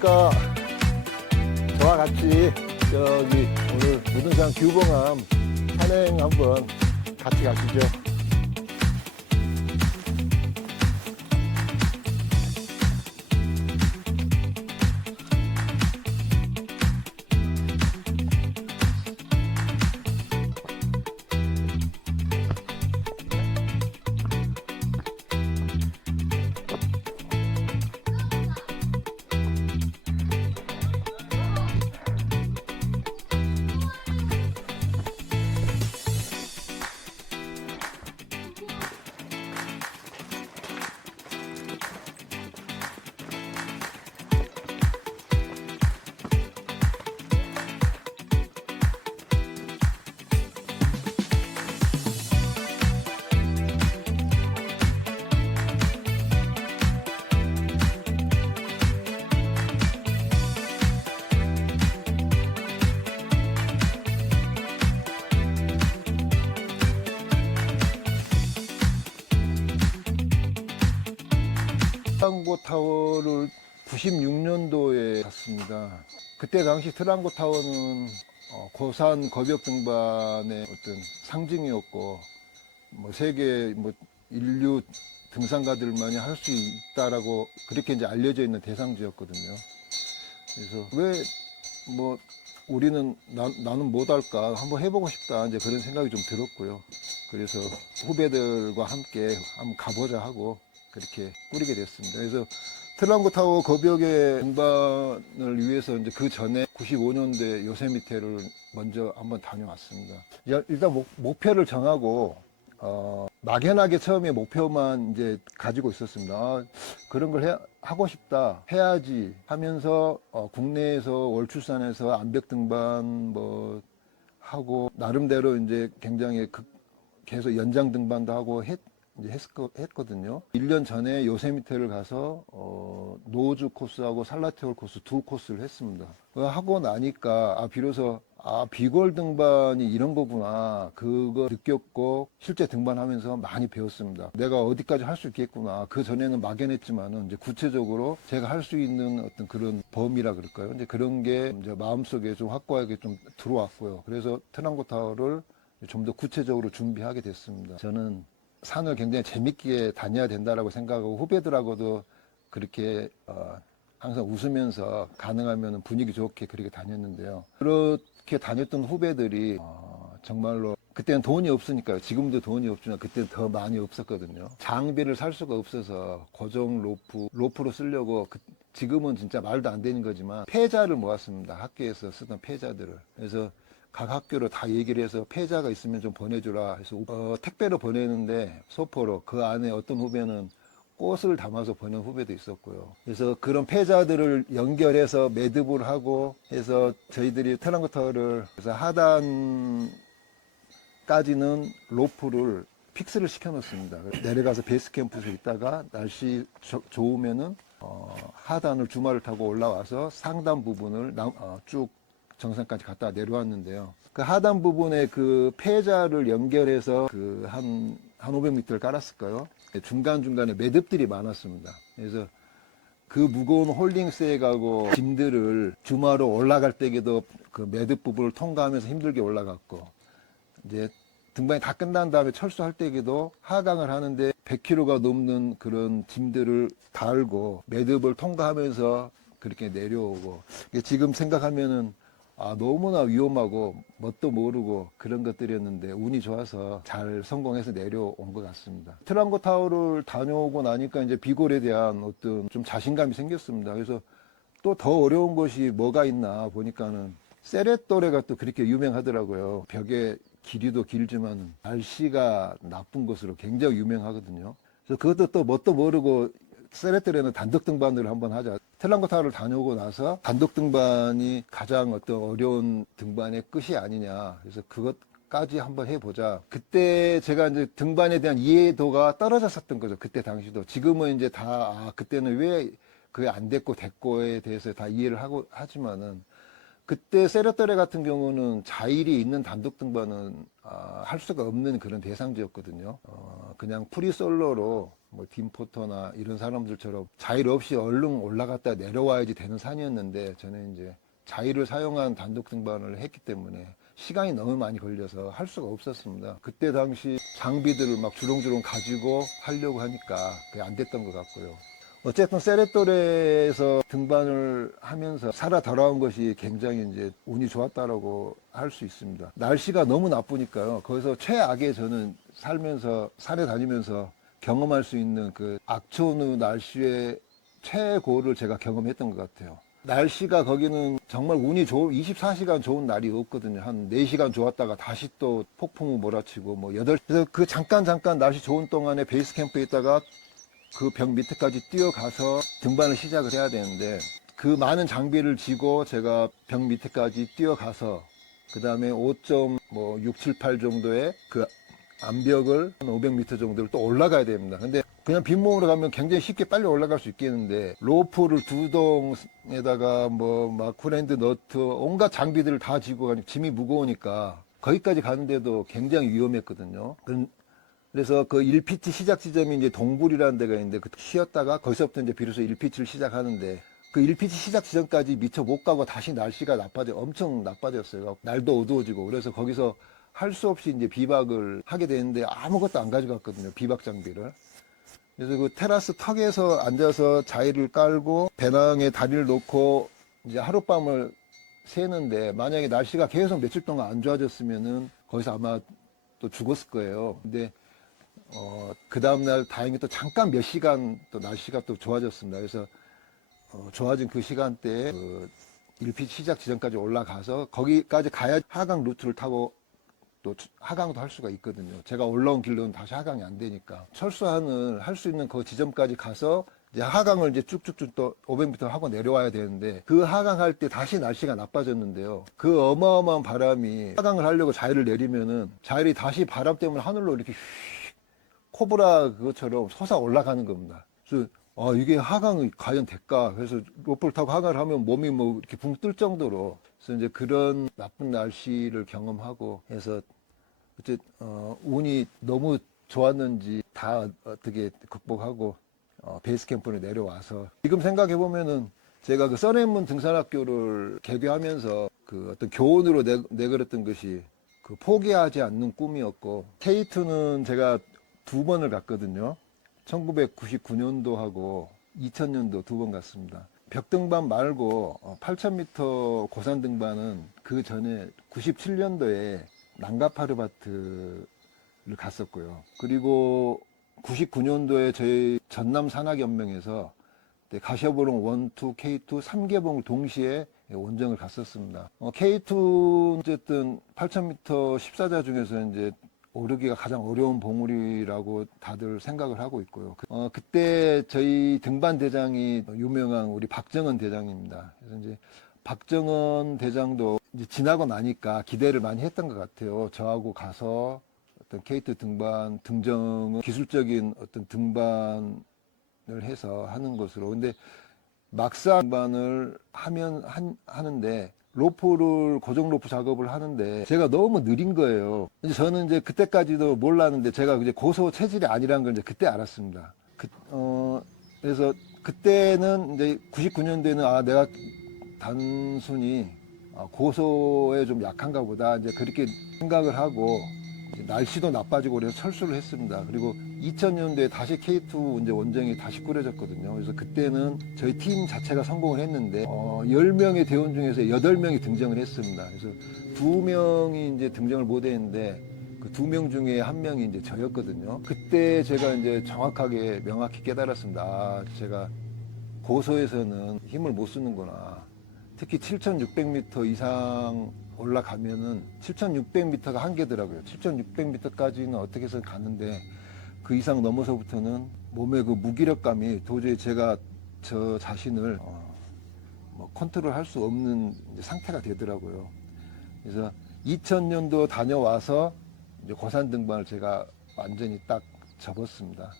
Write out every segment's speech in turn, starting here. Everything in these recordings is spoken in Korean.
안녕하십니까. 저와 같이 저기 오늘 무등산 규봉암 산행 한번 같이 가시죠. 트랑고 타워를 96년도에 갔습니다. 그때 당시 트랑고 타워는 고산 거벽 등반의 어떤 상징이었고, 세계 인류 등산가들만이 할 수 있다라고 그렇게 이제 알려져 있는 대상지였거든요. 그래서 왜 우리는 나는 못할까 한번 해보고 싶다 이제 그런 생각이 좀 들었고요. 그래서 후배들과 함께 한번 가보자 하고 그렇게 꾸리게 됐습니다. 그래서 트랑고 타워 거벽의 등반을 위해서 이제 그 전에 95년도에 요세미테를 먼저 한번 다녀왔습니다. 일단 목표를 정하고 막연하게 처음에 목표만 이제 가지고 있었습니다. 그런 걸 하고 싶다, 해야지 하면서 국내에서 월출산에서 암벽 등반 하고 나름대로 이제 굉장히 계속 연장 등반도 하고 했거든요. 1년 전에 요세미테를 가서 노즈 코스하고 살라티올 코스 두 코스를 했습니다. 하고 나니까 비로소 비골 등반이 이런 거구나 그거 느꼈고 실제 등반하면서 많이 배웠습니다. 내가 어디까지 할 수 있겠구나. 그 전에는 막연했지만은 이제 구체적으로 제가 할 수 있는 어떤 그런 범위라 그럴까요? 이제 그런 게 이제 마음속에 좀 확고하게 좀 들어왔고요. 그래서 트랑고 타워를 좀 더 구체적으로 준비하게 됐습니다. 저는 산을 굉장히 재밌게 다녀야 된다라고 생각하고 후배들하고도 그렇게 항상 웃으면서 가능하면 분위기 좋게 그렇게 다녔는데요. 그렇게 다녔던 후배들이 정말로 그때는 돈이 없으니까요. 지금도 돈이 없지만 그때는 더 많이 없었거든요. 장비를 살 수가 없어서 고정 로프로 쓰려고 지금은 진짜 말도 안 되는 거지만 폐자를 모았습니다. 학교에서 쓰던 폐자들을. 그래서 각 학교로 다 얘기를 해서 폐자가 있으면 좀 보내주라 해서 택배로 보내는데 소포로 그 안에 어떤 후배는 꽃을 담아서 보낸 후배도 있었고요. 그래서 그런 폐자들을 연결해서 매듭을 하고 해서 저희들이 트랑고 타워를 그래서 하단까지는 로프를 픽스를 시켜 놓습니다. 내려가서 베이스 캠프에서 있다가 날씨 좋으면은 하단을 주말을 타고 올라와서 상단 부분을 쭉 정상까지 갔다가 내려왔는데요. 그 하단 부분에 그 폐자를 연결해서 한 500m를 깔았을까요? 중간중간에 매듭들이 많았습니다. 그래서 그 무거운 홀딩색하고 짐들을 주마로 올라갈 때에도 그 매듭 부분을 통과하면서 힘들게 올라갔고, 이제 등반이 다 끝난 다음에 철수할 때에도 하강을 하는데 100kg가 넘는 그런 짐들을 달고 매듭을 통과하면서 그렇게 내려오고, 지금 생각하면은 너무나 위험하고 뭣도 모르고 그런 것들이었는데 운이 좋아서 잘 성공해서 내려온 것 같습니다. 트랑고 타워를 다녀오고 나니까 이제 비골에 대한 어떤 좀 자신감이 생겼습니다. 그래서 또 더 어려운 것이 뭐가 있나 보니까는 세레토레가 또 그렇게 유명하더라고요. 벽의 길이도 길지만 날씨가 나쁜 것으로 굉장히 유명하거든요. 그래서 그것도 또 뭣도 모르고 세레토레는 단독 등반을 한번 하자. 트랑고 타워를 다녀오고 나서 단독 등반이 가장 어떤 어려운 등반의 끝이 아니냐. 그래서 그것까지 한번 해보자. 그때 제가 이제 등반에 대한 이해도가 떨어졌었던 거죠. 그때 당시도. 지금은 이제 그때는 왜 그게 안 됐고에 대해서 다 이해를 하고 하지만은 그때 세레토레 같은 경우는 자일이 있는 단독 등반은 할 수가 없는 그런 대상지였거든요. 그냥 프리솔로로 뭐 딤포터나 이런 사람들처럼 자일 없이 얼른 올라갔다 내려와야지 되는 산이었는데 저는 이제 자일을 사용한 단독 등반을 했기 때문에 시간이 너무 많이 걸려서 할 수가 없었습니다. 그때 당시 장비들을 막 주렁주렁 가지고 하려고 하니까 그게 안 됐던 것 같고요. 어쨌든 세레토레에서 등반을 하면서 살아 돌아온 것이 굉장히 이제 운이 좋았다라고 할 수 있습니다. 날씨가 너무 나쁘니까요. 거기서 최악의 저는 살면서 산에 다니면서 경험할 수 있는 그 악천후 날씨의 최고를 제가 경험했던 것 같아요. 날씨가 거기는 정말 운이 좋은 24시간 좋은 날이 없거든요. 한 4시간 좋았다가 다시 또 폭풍우 몰아치고 뭐 8. 그래서 그 잠깐 날씨 좋은 동안에 베이스 캠프에 있다가 그 벽 밑에까지 뛰어가서 등반을 시작을 해야 되는데 그 많은 장비를 지고 제가 벽 밑에까지 뛰어가서 그 다음에 5.6, 7, 8 정도의 그 암벽을 한 500m 정도를 또 올라가야 됩니다. 근데 그냥 빈몸으로 가면 굉장히 쉽게 빨리 올라갈 수 있겠는데 로프를 2동에다가 뭐 마쿠랜드 너트 온갖 장비들을 다 지고 가니까 짐이 무거우니까 거기까지 가는데도 굉장히 위험했거든요. 그래서 그 1PT 시작 지점이 이제 동굴이라는 데가 있는데 그 쉬었다가 거기서부터 이제 비로소 1PT를 시작하는데 그 1PT 시작 지점까지 미처 못 가고 다시 날씨가 엄청 나빠졌어요. 날도 어두워지고 그래서 거기서 할 수 없이 이제 비박을 하게 되는데 아무것도 안 가져갔거든요. 비박 장비를. 그래서 그 테라스 턱에서 앉아서 자위를 깔고 배낭에 다리를 놓고 이제 하룻밤을 새는데 만약에 날씨가 계속 며칠 동안 안 좋아졌으면은 거기서 아마 또 죽었을 거예요. 근데 그 다음날 다행히 또 잠깐 몇 시간 또 날씨가 또 좋아졌습니다. 그래서 좋아진 그 시간대에 그 1PT 시작 지점까지 올라가서 거기까지 가야 하강 루트를 타고 또 하강도 할 수가 있거든요. 제가 올라온 길로는 다시 하강이 안 되니까 철수하는 할 수 있는 그 지점까지 가서 이제 하강을 이제 쭉쭉쭉 또 500m 하고 내려와야 되는데 그 하강할 때 다시 날씨가 나빠졌는데요. 그 어마어마한 바람이 하강을 하려고 자위를 내리면은 자위이 다시 바람 때문에 하늘로 이렇게 휙 코브라 그것처럼 솟아 올라가는 겁니다. 그래서 이게 하강이 과연 될까? 그래서 로프를 타고 하강을 하면 몸이 뭐 이렇게 붕 뜰 정도로 그래서 이제 그런 나쁜 날씨를 경험하고 해서 운이 너무 좋았는지 다 어떻게 극복하고 베이스 캠프로 내려와서 지금 생각해 보면은 제가 그 써낸문 등산학교를 개교하면서 그 어떤 교훈으로 내걸었던 것이 그 포기하지 않는 꿈이었고 K2는 제가 2번을 갔거든요. 1999년도하고 2000년도 2번 갔습니다. 벽등반 말고 8000m 고산 등반은 그 전에 97년도에 난가파르바트를 갔었고요. 그리고 99년도에 저희 전남 산악연맹에서 가시화보롱 1, 2, K2 3개봉을 동시에 원정을 갔었습니다. K2 어쨌든 8000m 14자 중에서 이제 오르기가 가장 어려운 봉우리라고 다들 생각을 하고 있고요. 그때 저희 등반 대장이 유명한 우리 박정은 대장입니다. 그래서 이제 박정은 대장도 이제 지나고 나니까 기대를 많이 했던 것 같아요. 저하고 가서 어떤 K2 등반, 등정은 기술적인 어떤 등반을 해서 하는 것으로. 근데 막상 등반을 하는데 로프를 고정 로프 작업을 하는데 제가 너무 느린 거예요. 이제 저는 이제 그때까지도 몰랐는데 제가 이제 고소 체질이 아니라는 걸 이제 그때 알았습니다. 그래서 그때는 이제 99년도에는 내가 단순히 고소에 좀 약한가 보다 이제 그렇게 생각을 하고 이제 날씨도 나빠지고 그래서 철수를 했습니다. 그리고 2000년도에 다시 K2 이제 원정이 다시 꾸려졌거든요. 그래서 그때는 저희 팀 자체가 성공을 했는데 10명의 대원 중에서 8명이 등정을 했습니다. 그래서 2명이 이제 등정을 못 했는데 그 2명 중에 1명이 이제 저였거든요. 그때 제가 이제 정확하게 명확히 깨달았습니다. 제가 고소에서는 힘을 못 쓰는구나. 특히 7,600m 이상 올라가면은 7,600m가 한계더라고요. 7,600m까지는 어떻게 해서 가는데 그 이상 넘어서부터는 몸의 그 무기력감이 도저히 제가 저 자신을 컨트롤 할 수 없는 상태가 되더라고요. 그래서 2000년도 다녀와서 이제 고산 등반을 제가 완전히 딱 접었습니다.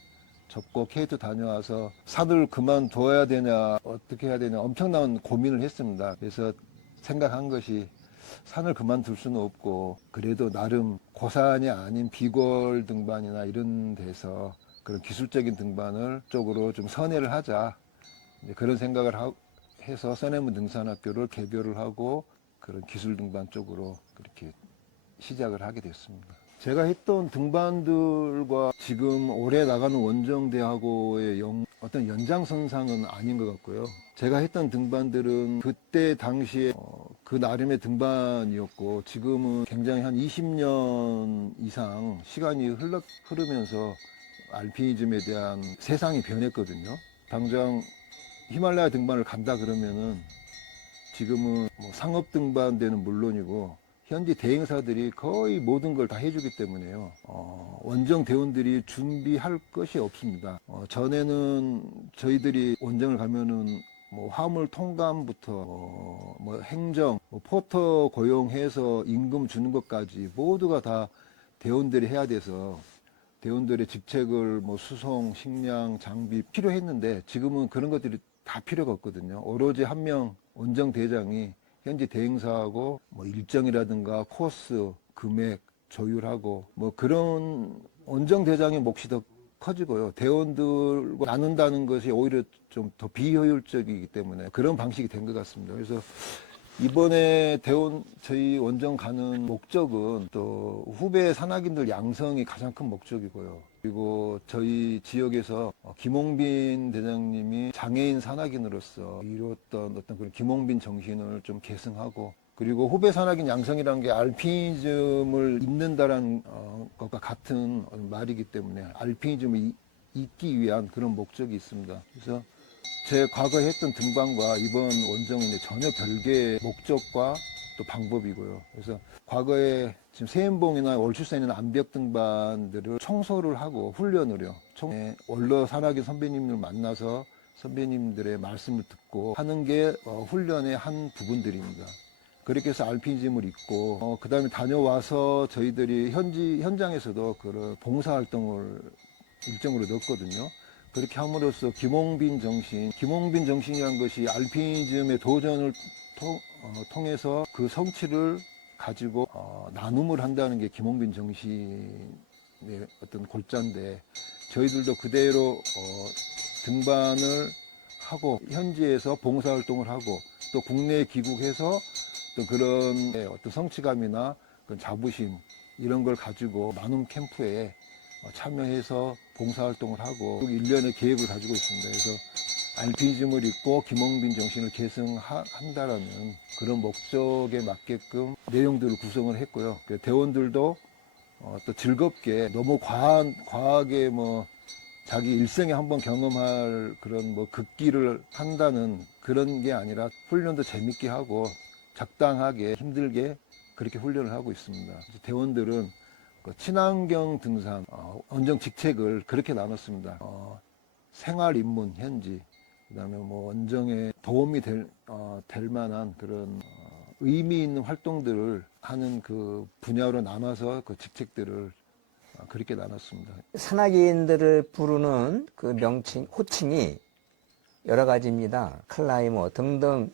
접고 K2 다녀와서 산을 그만둬야 되냐 어떻게 해야 되냐 엄청난 고민을 했습니다. 그래서 생각한 것이 산을 그만둘 수는 없고 그래도 나름 고산이 아닌 비골 등반이나 이런 데서 그런 기술적인 등반을 쪽으로 좀 선회를 하자. 이제 그런 생각을 해서 써내문 등산학교를 개교를 하고 그런 기술 등반 쪽으로 그렇게 시작을 하게 됐습니다. 제가 했던 등반들과 지금 올해 나가는 원정대하고의 어떤 연장선상은 아닌 것 같고요. 제가 했던 등반들은 그때 당시에 그 나름의 등반이었고 지금은 굉장히 한 20년 이상 시간이 흐르면서 알피니즘에 대한 세상이 변했거든요. 당장 히말라야 등반을 간다 그러면은 지금은 뭐 상업 등반대는 물론이고 현지 대행사들이 거의 모든 걸 다 해주기 때문에요. 원정 대원들이 준비할 것이 없습니다. 전에는 저희들이 원정을 가면은 뭐 화물 통감부터 뭐 행정, 뭐 포터 고용해서 임금 주는 것까지 모두가 다 대원들이 해야 돼서 대원들의 직책을 뭐 수송, 식량, 장비 필요했는데 지금은 그런 것들이 다 필요가 없거든요. 오로지 한 명 원정 대장이 현지 대행사하고 뭐 일정이라든가 코스, 금액 조율하고 뭐 그런 원정 대장의 몫이 더 커지고요. 대원들과 나눈다는 것이 오히려 좀 더 비효율적이기 때문에 그런 방식이 된 것 같습니다. 그래서 이번에 저희 원정 가는 목적은 또 후배 산악인들 양성이 가장 큰 목적이고요. 그리고 저희 지역에서 김홍빈 대장님이 장애인 산악인으로서 이루었던 어떤 그런 김홍빈 정신을 좀 계승하고 그리고 후배 산악인 양성이라는 게 알피니즘을 잇는다라는 것과 같은 말이기 때문에 알피니즘을 잇기 위한 그런 목적이 있습니다. 그래서 제 과거에 했던 등반과 이번 원정은 전혀 별개의 목적과 또 방법이고요. 그래서 과거에 지금 세인봉이나 월출산이나 암벽 등반들을 청소를 하고 훈련을요. 원로 산악인 선배님을 만나서 선배님들의 말씀을 듣고 하는 게 훈련의 한 부분들입니다. 그렇게 해서 알피니즘을 입고 그 다음에 다녀와서 저희들이 현장에서도 그런 봉사활동을 일정으로 넣었거든요. 그렇게 함으로써 김홍빈 정신이란 것이 알피니즘의 도전을 통해서 그 성취를 가지고 나눔을 한다는 게 김홍빈 정신의 어떤 골자인데 저희들도 그대로 등반을 하고 현지에서 봉사활동을 하고 또 국내에 귀국해서 또 그런 어떤 성취감이나 그런 자부심 이런 걸 가지고 나눔 캠프에 참여해서 봉사활동을 하고 일련의 계획을 가지고 있습니다. 그래서 알피니즘을 입고 김홍빈 정신을 계승한다라는 그런 목적에 맞게끔 내용들을 구성을 했고요. 대원들도 또 즐겁게 너무 과하게 뭐 자기 일생에 한번 경험할 그런 뭐 극기를 한다는 그런 게 아니라 훈련도 재밌게 하고 적당하게 힘들게 그렇게 훈련을 하고 있습니다. 대원들은 친환경 등산 원정 직책을 그렇게 나눴습니다. 생활 입문 현지 그다음에 뭐 원정에 도움이 될 만한 그런 의미 있는 활동들을 하는 그 분야로 나눠서 그 직책들을 그렇게 나눴습니다. 산악인들을 부르는 그 명칭, 호칭이 여러 가지입니다. 클라이머 등등,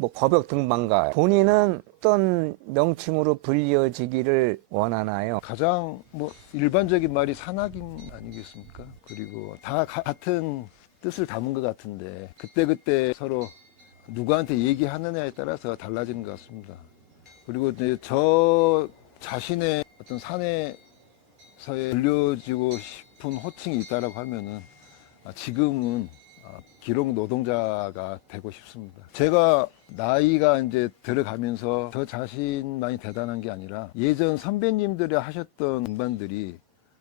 뭐 거벽 등반가. 본인은 어떤 명칭으로 불려지기를 원하나요? 가장 뭐 일반적인 말이 산악인 아니겠습니까? 그리고 다 같은 뜻을 담은 것 같은데 그때그때 서로 누구한테 얘기하느냐에 따라서 달라지는 것 같습니다. 그리고 이제 저 자신의 어떤 산에서의 불려지고 싶은 호칭이 있다라고 하면은 지금은 기록 노동자가 되고 싶습니다. 제가 나이가 이제 들어가면서 저 자신만이 대단한 게 아니라 예전 선배님들이 하셨던 등반들이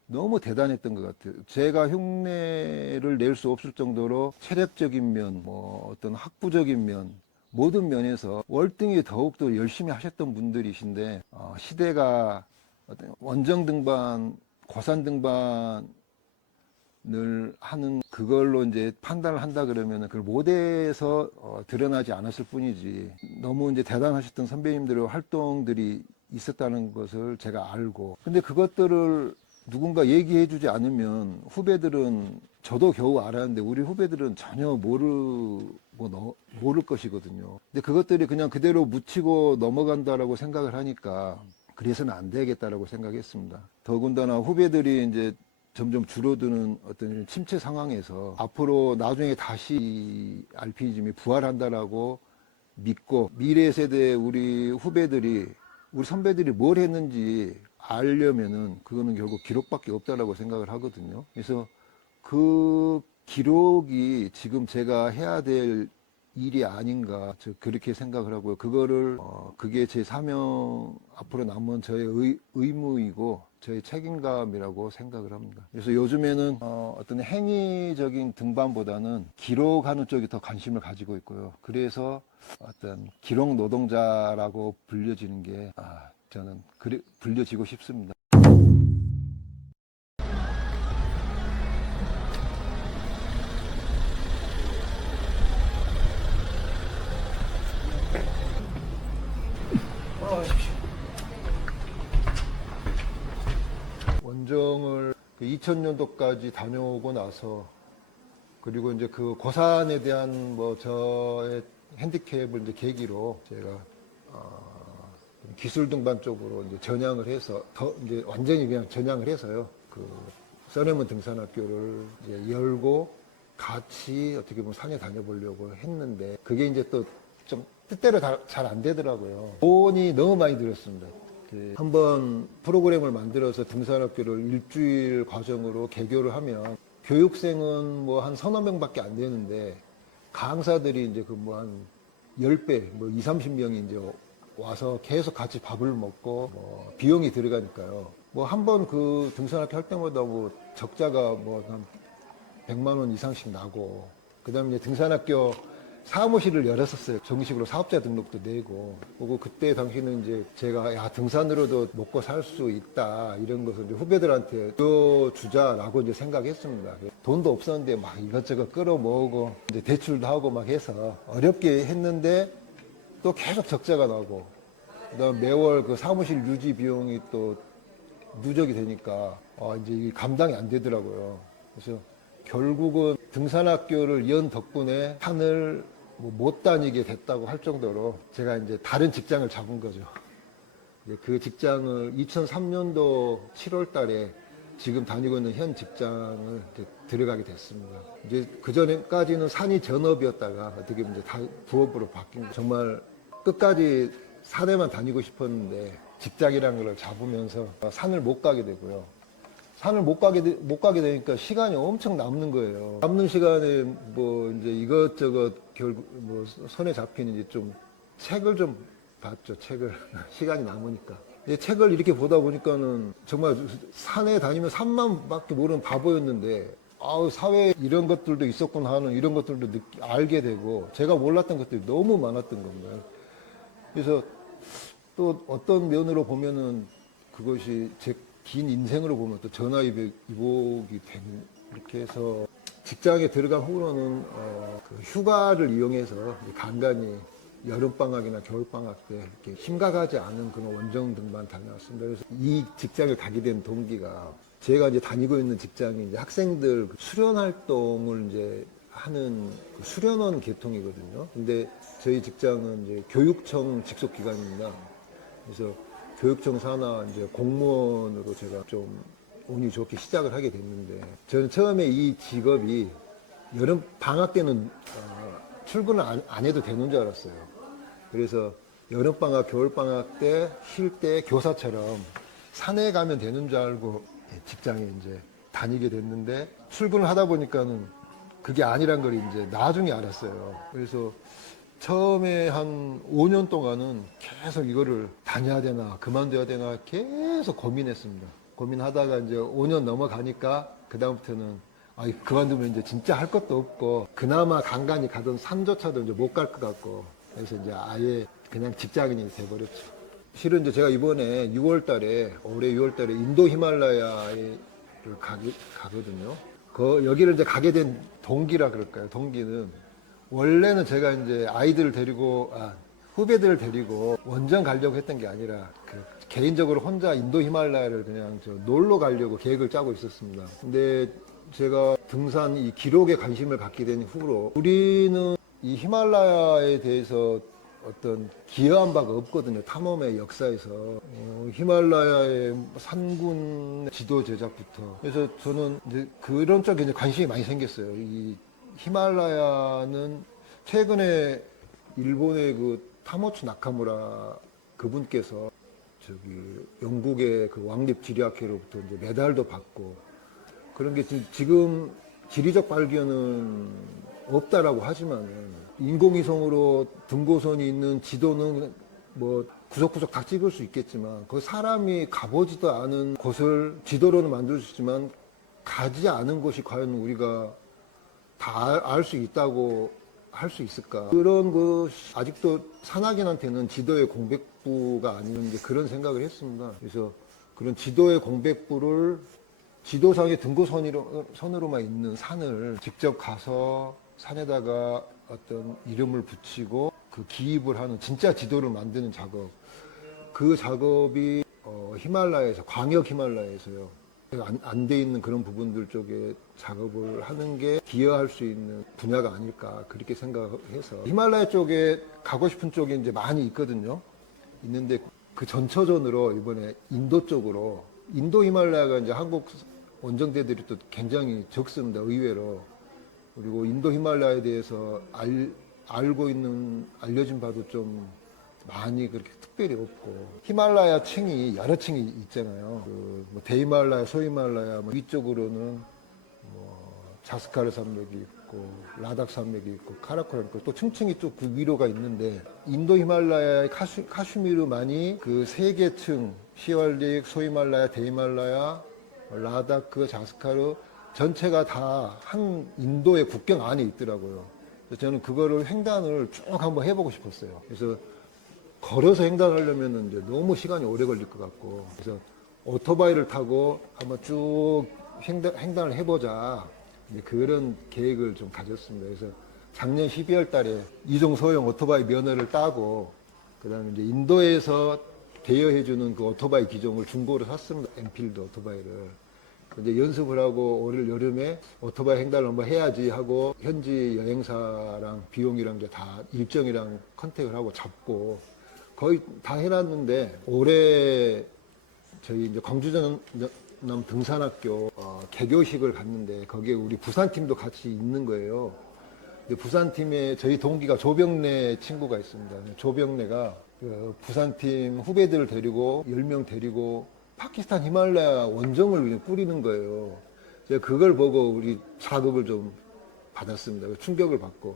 너무 대단했던 것 같아요. 제가 흉내를 낼 수 없을 정도로 체력적인 면, 뭐 어떤 학부적인 면, 모든 면에서 월등히 더욱더 열심히 하셨던 분들이신데 시대가 어떤 원정 등반, 고산 등반 늘 하는 그걸로 이제 판단을 한다 그러면 그 모델에서 드러나지 않았을 뿐이지 너무 이제 대단하셨던 선배님들의 활동들이 있었다는 것을 제가 알고 근데 그것들을 누군가 얘기해 주지 않으면 후배들은 저도 겨우 알았는데 우리 후배들은 전혀 모를 것이거든요. 근데 그것들이 그냥 그대로 묻히고 넘어간다라고 생각을 하니까 그래서는 안 되겠다라고 생각했습니다. 더군다나 후배들이 이제 점점 줄어드는 어떤 침체 상황에서 앞으로 나중에 다시 알피니즘이 부활한다라고 믿고 미래 세대 우리 후배들이 우리 선배들이 뭘 했는지 알려면은 그거는 결국 기록밖에 없다라고 생각을 하거든요. 그래서 그 기록이 지금 제가 해야 될 일이 아닌가 그렇게 생각을 하고요. 그거를 그게 제 사명 앞으로 남은 저의 의무이고 저의 책임감이라고 생각을 합니다. 그래서 요즘에는 어떤 행위적인 등반보다는 기록하는 쪽이 더 관심을 가지고 있고요. 그래서 어떤 기록 노동자라고 불려지는 게 저는 불려지고 싶습니다. 원정을 2000년도까지 다녀오고 나서 그리고 이제 그 고산에 대한 뭐 저의 핸디캡을 이제 계기로 제가 기술 등반 쪽으로 이제 전향을 해서 더 이제 완전히 그냥 전향을 해서요. 그 써네문 등산학교를 이제 열고 같이 어떻게 보면 산에 다녀보려고 했는데 그게 이제 또 좀 뜻대로 잘 안 되더라고요. 돈이 너무 많이 들었습니다. 한번 프로그램을 만들어서 등산학교를 일주일 과정으로 개교를 하면 교육생은 뭐 한 서너 명밖에 안 되는데 강사들이 이제 그 뭐 한 10배, 뭐 2, 30명이 이제 와서 계속 같이 밥을 먹고 뭐 비용이 들어가니까요. 뭐 한 번 그 등산학교 할 때마다 뭐 적자가 뭐 한 100만 원 이상씩 나고 그다음에 이제 등산학교 사무실을 열었었어요. 정식으로 사업자 등록도 내고. 그리고 그때 당시는 이제 제가 야 등산으로도 먹고 살 수 있다 이런 것을 이제 후배들한테 보여주자라고 이제 생각했습니다. 돈도 없었는데 막 이것저것 끌어모으고 이제 대출도 하고 막 해서 어렵게 했는데 또 계속 적자가 나고 그다음 매월 그 사무실 유지 비용이 또 누적이 되니까 이제 이게 감당이 안 되더라고요. 그래서 결국은 등산학교를 연 덕분에 산을 못 다니게 됐다고 할 정도로 제가 이제 다른 직장을 잡은 거죠. 그 직장을 2003년도 7월 달에 지금 다니고 있는 현 직장을 들어가게 됐습니다. 이제 그 전까지는 산이 전업이었다가 어떻게 보면 이제 다 부업으로 바뀐 거예요. 정말 끝까지 산에만 다니고 싶었는데 직장이라는 걸 잡으면서 산을 못 가게 되고요. 산을 못 가게 되니까 시간이 엄청 남는 거예요. 남는 시간에 뭐 이제 이것저것 결국 뭐 손에 잡히는 이제 좀 책을 좀 봤죠. 책을 시간이 남으니까. 책을 이렇게 보다 보니까는 정말 산에 다니면 산만밖에 모르는 바보였는데 사회에 이런 것들도 있었구나 하는 이런 것들도 알게 되고 제가 몰랐던 것들이 너무 많았던 겁니다. 그래서 또 어떤 면으로 보면은 그것이 제 긴 인생으로 보면 또 전화위복이 되는 이렇게 해서 직장에 들어간 후로는 그 휴가를 이용해서 간간히 여름방학이나 겨울방학 때 이렇게 심각하지 않은 그런 원정 등반 다녀왔습니다. 그래서 이 직장을 가게 된 동기가 제가 이제 다니고 있는 직장이 이제 학생들 수련 활동을 이제 하는 그 수련원 계통이거든요. 근데 저희 직장은 이제 교육청 직속 기관입니다. 그래서 교육청 산하 이제 공무원으로 제가 좀 운이 좋게 시작을 하게 됐는데 저는 처음에 이 직업이 여름 방학 때는 출근을 안 해도 되는 줄 알았어요. 그래서 여름 방학, 겨울 방학 때 쉴 때 교사처럼 산에 가면 되는 줄 알고 직장에 이제 다니게 됐는데 출근을 하다 보니까는 그게 아니란 걸 이제 나중에 알았어요. 그래서 처음에 한 5년 동안은 계속 이거를 다녀야 되나 그만둬야 되나 계속 고민했습니다. 고민하다가 이제 5년 넘어가니까 그다음부터는 그만두면 이제 진짜 할 것도 없고 그나마 간간히 가던 산조차도 이제 못 갈 것 같고 그래서 이제 아예 그냥 직장인이 돼버렸죠. 실은 이제 제가 이번에 올해 6월 달에 인도 히말라야를 가거든요. 여기를 이제 가게 된 동기라 그럴까요? 동기는 원래는 제가 이제 아이들을 데리고, 후배들을 데리고 원정 가려고 했던 게 아니라 개인적으로 혼자 인도 히말라야를 그냥 놀러 가려고 계획을 짜고 있었습니다. 근데 제가 등산 이 기록에 관심을 갖게 된 후로 우리는 이 히말라야에 대해서 어떤 기여한 바가 없거든요. 탐험의 역사에서. 히말라야의 산군 지도 제작부터. 그래서 저는 이제 그런 쪽에 이제 관심이 많이 생겼어요. 이 히말라야는 최근에 일본의 그 타모츠 나카무라 그분께서 저기 영국의 그 왕립 지리학회로부터 이제 메달도 받고 그런 게 지금 지리적 발견은 없다라고 하지만은 인공위성으로 등고선이 있는 지도는 뭐 구석구석 다 찍을 수 있겠지만 그 사람이 가보지도 않은 곳을 지도로는 만들 수 있지만 가지 않은 곳이 과연 우리가 다 알 수 있다고 할 수 있을까? 그런 그 아직도 산악인한테는 지도의 공백부가 아니는데 그런 생각을 했습니다. 그래서 그런 지도의 공백부를 지도상의 등고선으로만 있는 산을 직접 가서 산에다가 어떤 이름을 붙이고 그 기입을 하는 진짜 지도를 만드는 작업. 그 작업이 히말라야에서 광역 히말라야에서요. 안 돼 있는 그런 부분들 쪽에 작업을 하는 게 기여할 수 있는 분야가 아닐까 그렇게 생각해서 히말라야 쪽에 가고 싶은 쪽이 이제 많이 있거든요. 있는데 그 전처전으로 이번에 인도 쪽으로 인도 히말라야가 이제 한국 원정대들이 또 굉장히 적습니다. 의외로. 그리고 인도 히말라야에 대해서 알려진 바도 좀 많이 그렇게 특별히 없고 히말라야 층이 여러 층이 있잖아요. 뭐 대히말라야, 소히말라야 뭐 위쪽으로는 뭐 자스카르 산맥이 있고 라닥 산맥이 있고 카라코람 있고 또 층층이 또 그 위로가 있는데 인도 히말라야의 카슈미르만이 그 세 개 층 시왈릭, 소히말라야, 대히말라야, 라다크, 자스카르 전체가 다 한 인도의 국경 안에 있더라고요. 그래서 저는 그거를 횡단을 쭉 한번 해보고 싶었어요. 그래서 걸어서 횡단하려면 이제 너무 시간이 오래 걸릴 것 같고, 그래서 오토바이를 타고 한번 쭉 횡단을 해보자. 이제 그런 계획을 좀 가졌습니다. 그래서 작년 12월 달에 이종 소형 오토바이 면허를 따고, 그 다음에 이제 인도에서 대여해주는 그 오토바이 기종을 중고로 샀습니다. 엔필드 오토바이를. 이제 연습을 하고 올 여름에 오토바이 횡단을 한번 해야지 하고 현지 여행사랑 비용이랑 이제 다 일정이랑 컨택을 하고 잡고 거의 다 해놨는데 올해 저희 이제 광주전남 등산학교 개교식을 갔는데 거기에 우리 부산팀도 같이 있는 거예요. 근데 부산팀에 저희 동기가 조병래 친구가 있습니다. 조병래가 그 부산팀 후배들을 데리고 10명 데리고 파키스탄 히말라야 원정을 그냥 꾸리는 거예요. 제가 그걸 보고 우리 자극을 좀 받았습니다. 충격을 받고.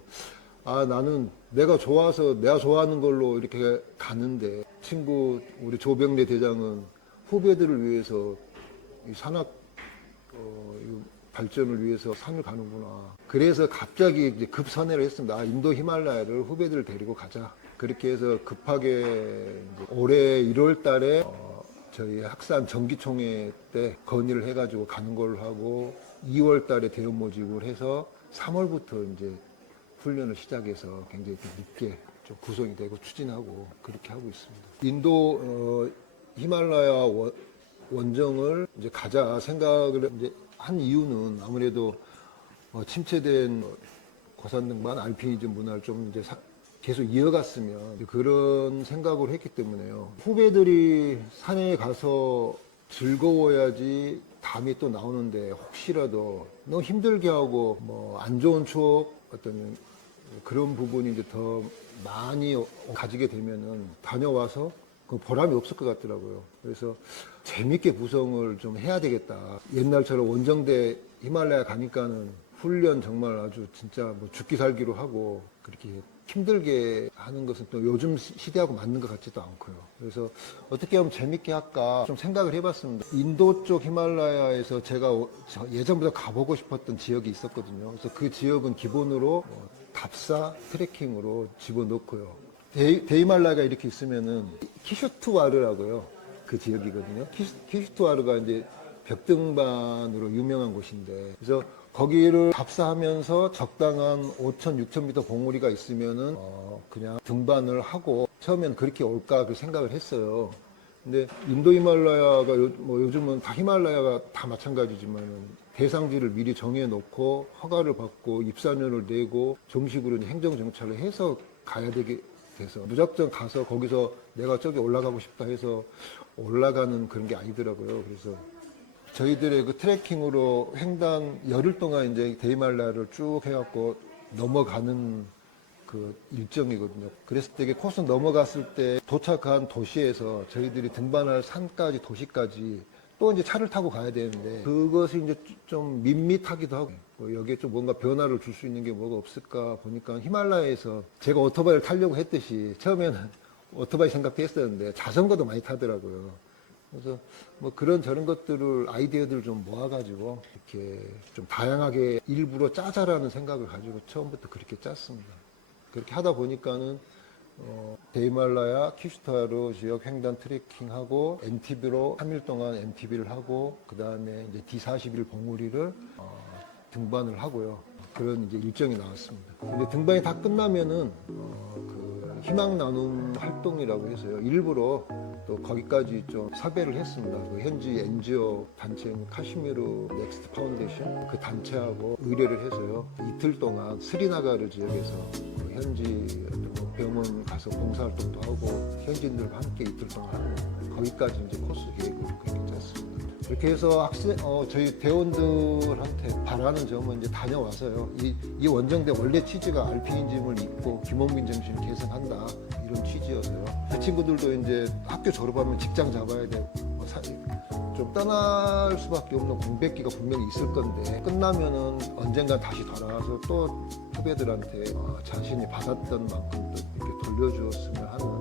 아, 나는 내가 좋아서 내가 좋아하는 걸로 이렇게 갔는데 친구 우리 조병래 대장은 후배들을 위해서 이 산악 이 발전을 위해서 산을 가는구나. 그래서 갑자기 이제 급선회를 했습니다. 아, 인도 히말라야를 후배들을 데리고 가자. 그렇게 해서 급하게 올해 1월 달에 저희 학산 정기총회 때 건의를 해가지고 가는 걸로 하고 2월 달에 대원 모집을 해서 3월부터 이제 훈련을 시작해서 굉장히 늦게 좀 구성이 되고 추진하고 그렇게 하고 있습니다. 인도 히말라야 원정을 이제 가자 생각을 이제 한 이유는 아무래도 침체된 고산 등반 알피니즘 문화를 좀 이제 계속 이어갔으면 그런 생각을 했기 때문에요. 후배들이 산에 가서 즐거워야지 담이 또 나오는데 혹시라도 너무 힘들게 하고 뭐 안 좋은 추억 어떤 그런 부분이 이제 더 많이 가지게 되면은 다녀와서 그 보람이 없을 것 같더라고요. 그래서 재밌게 구성을 좀 해야 되겠다. 옛날처럼 원정대 히말라야 가니까는 훈련 정말 아주 진짜 뭐 죽기 살기로 하고 그렇게 힘들게 하는 것은 또 요즘 시대하고 맞는 것 같지도 않고요. 그래서 어떻게 하면 재밌게 할까 좀 생각을 해봤습니다. 인도 쪽 히말라야에서 제가 예전부터 가보고 싶었던 지역이 있었거든요. 그래서 그 지역은 기본으로 답사 트레킹으로 집어넣고요. 대히말라야가 이렇게 있으면은 키슈트와르라고요. 그 지역이거든요. 키슈트와르가 이제 벽등반으로 유명한 곳인데 그래서 거기를 답사하면서 적당한 5,000, 6,000m 봉우리가 있으면은 그냥 등반을 하고 처음엔 그렇게 올까 그 생각을 했어요. 근데 인도 히말라야가 뭐 요즘은 다 히말라야가 다 마찬가지지만 대상지를 미리 정해놓고 허가를 받고 입산료를 내고 정식으로 행정 정착을 해서 가야 되게 돼서 무작정 가서 거기서 내가 저기 올라가고 싶다 해서 올라가는 그런 게 아니더라고요. 그래서 저희들의 그 트레킹으로 횡단 열흘 동안 이제 데이말라를 쭉 해갖고 넘어가는 그 일정이거든요. 그랬을 때 이게 코스 넘어갔을 때 도착한 도시에서 저희들이 등반할 산까지 도시까지 또 이제 차를 타고 가야 되는데 그것이 이제 좀 밋밋하기도 하고 여기에 좀 뭔가 변화를 줄 수 있는 게 뭐가 없을까 보니까 히말라야에서 제가 오토바이를 타려고 했듯이 처음에는 오토바이 생각했었는데 자전거도 많이 타더라고요. 그래서 뭐 그런 저런 것들을 아이디어들을 좀 모아가지고 이렇게 좀 다양하게 일부러 짜자라는 생각을 가지고 처음부터 그렇게 짰습니다. 그렇게 하다 보니까는 데이말라야 키슈타르 지역 횡단 트레킹하고 MTB로 3일 동안 MTB를 하고 그 다음에 이제 D41 봉우리를 등반을 하고요. 그런 이제 일정이 나왔습니다. 근데 등반이 다 끝나면은 그 희망 나눔 활동이라고 해서요. 일부러 또 거기까지 좀 섭외를 했습니다. 그 현지 NGO 단체인 카시미르 넥스트 파운데이션 그 단체하고 의뢰를 해서요. 이틀 동안 스리나가르 지역에서 그 현지 뭐 병원 가서 봉사활동도 하고 현지인들과 함께 이틀 동안 하는 거기까지 이제 코스 계획을 그렇게 짰습니다. 이렇게 해서 저희 대원들한테 바라는 점은 이제 다녀와서요. 이 원정대 원래 취지가 알피니즘을 입고 김원민 정신을 개선한다 이런 취지여서요. 그 친구들도 이제 학교 졸업하면 직장 잡아야 되고 좀 떠날 수밖에 없는 공백기가 분명히 있을 건데 끝나면은 언젠가 다시 돌아와서 또 후배들한테 자신이 받았던 만큼 또 이렇게 돌려주었으면 하는